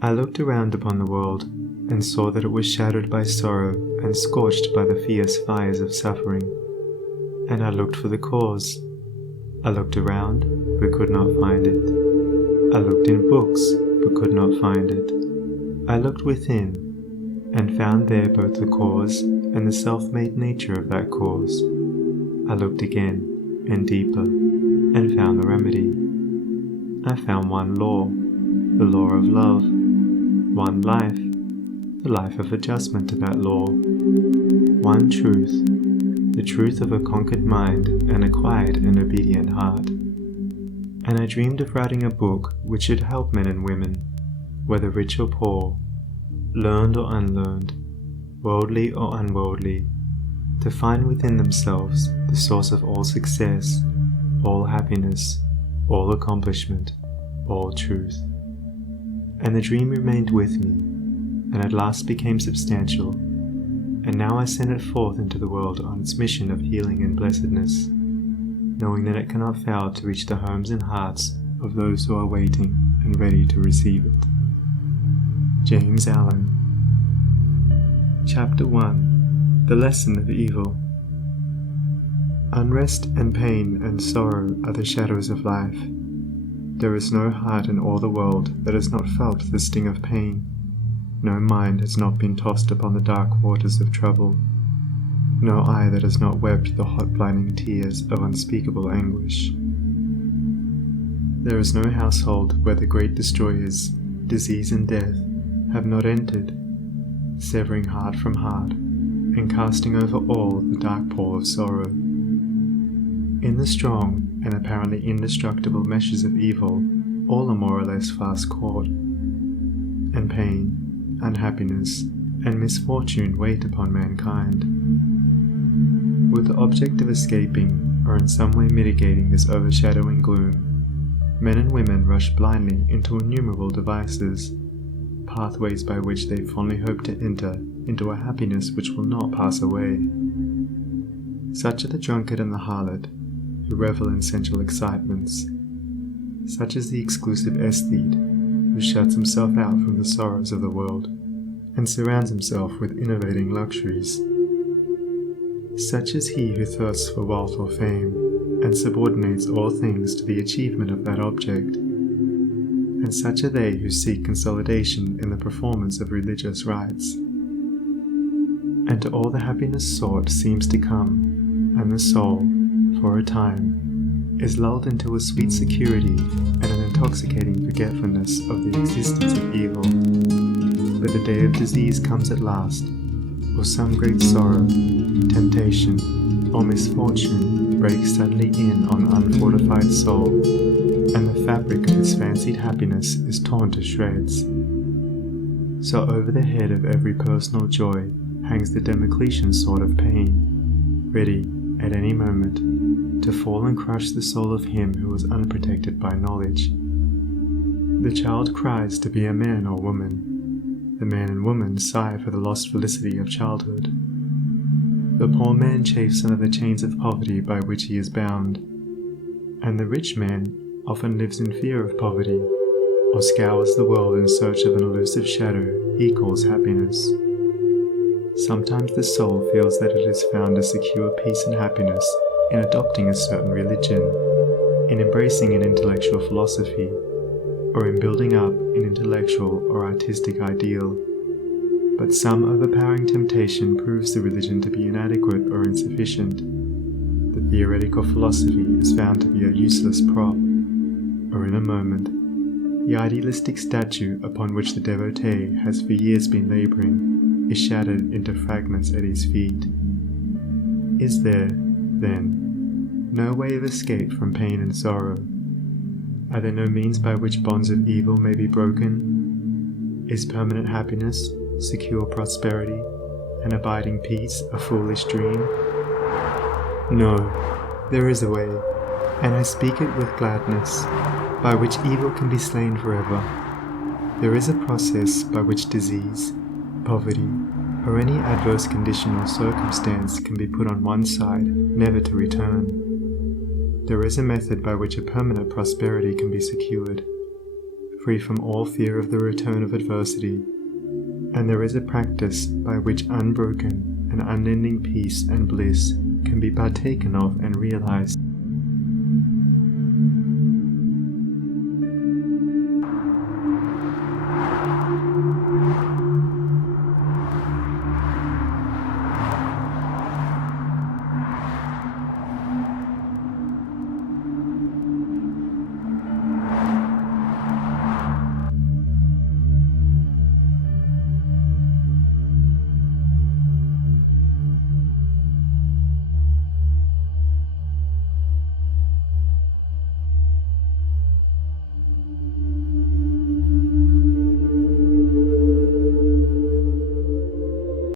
I looked around upon the world, and saw that it was shadowed by sorrow and scorched by the fierce fires of suffering. And I looked for the cause. I looked around, but could not find it. I looked in books, but could not find it. I looked within, and found there both the cause and the self-made nature of that cause. I looked again, and deeper, and found the remedy. I found one law, the law of love, one life, the life of adjustment to that law, one truth, the truth of a conquered mind and a quiet and obedient heart. And I dreamed of writing a book which should help men and women, whether rich or poor, learned or unlearned, worldly or unworldly, to find within themselves the source of all success, all happiness, all accomplishment, all truth. And the dream remained with me, and at last became substantial, and now I send it forth into the world on its mission of healing and blessedness, knowing that it cannot fail to reach the homes and hearts of those who are waiting and ready to receive it. James Allen. Chapter 1. The Lesson of Evil. Unrest and pain and sorrow are the shadows of life. There is no heart in all the world that has not felt the sting of pain. No mind has not been tossed upon the dark waters of trouble. No eye that has not wept the hot blinding tears of unspeakable anguish. There is no household where the great destroyers, disease and death, have not entered, severing heart from heart, and casting over all the dark pall of sorrow. In the strong and apparently indestructible meshes of evil, all are more or less fast caught, and pain, unhappiness, and misfortune wait upon mankind. With the object of escaping, or in some way mitigating this overshadowing gloom, men and women rush blindly into innumerable devices, pathways by which they fondly hope to enter into a happiness which will not pass away. Such are the drunkard and the harlot, who revel in sensual excitements. Such is the exclusive aesthete, who shuts himself out from the sorrows of the world, and surrounds himself with innovating luxuries. Such is he who thirsts for wealth or fame, and subordinates all things to the achievement of that object. And such are they who seek consolidation in the performance of religious rites. And to all the happiness sought seems to come, and the soul, for a time, is lulled into a sweet security and an intoxicating forgetfulness of the existence of evil. But the day of disease comes at last, or some great sorrow, temptation, or misfortune breaks suddenly in on unfortified soul, and the fabric of its fancied happiness is torn to shreds. So over the head of every personal joy hangs the Damocletian sword of pain, ready, at any moment, to fall and crush the soul of him who is unprotected by knowledge. The child cries to be a man or woman. The man and woman sigh for the lost felicity of childhood. The poor man chafes under the chains of poverty by which he is bound, and the rich man often lives in fear of poverty, or scours the world in search of an elusive shadow he calls happiness. Sometimes the soul feels that it has found a secure peace and happiness in adopting a certain religion, in embracing an intellectual philosophy, or in building up an intellectual or artistic ideal. But some overpowering temptation proves the religion to be inadequate or insufficient. The theoretical philosophy is found to be a useless prop, or in a moment, the idealistic statue upon which the devotee has for years been laboring is shattered into fragments at his feet. Is there, then, no way of escape from pain and sorrow? Are there no means by which bonds of evil may be broken? Is permanent happiness, secure prosperity, and abiding peace a foolish dream? No, there is a way, and I speak it with gladness, by which evil can be slain forever. There is a process by which disease, poverty, or any adverse condition or circumstance can be put on one side, never to return. There is a method by which a permanent prosperity can be secured, free from all fear of the return of adversity, and there is a practice by which unbroken and unending peace and bliss can be partaken of and realized.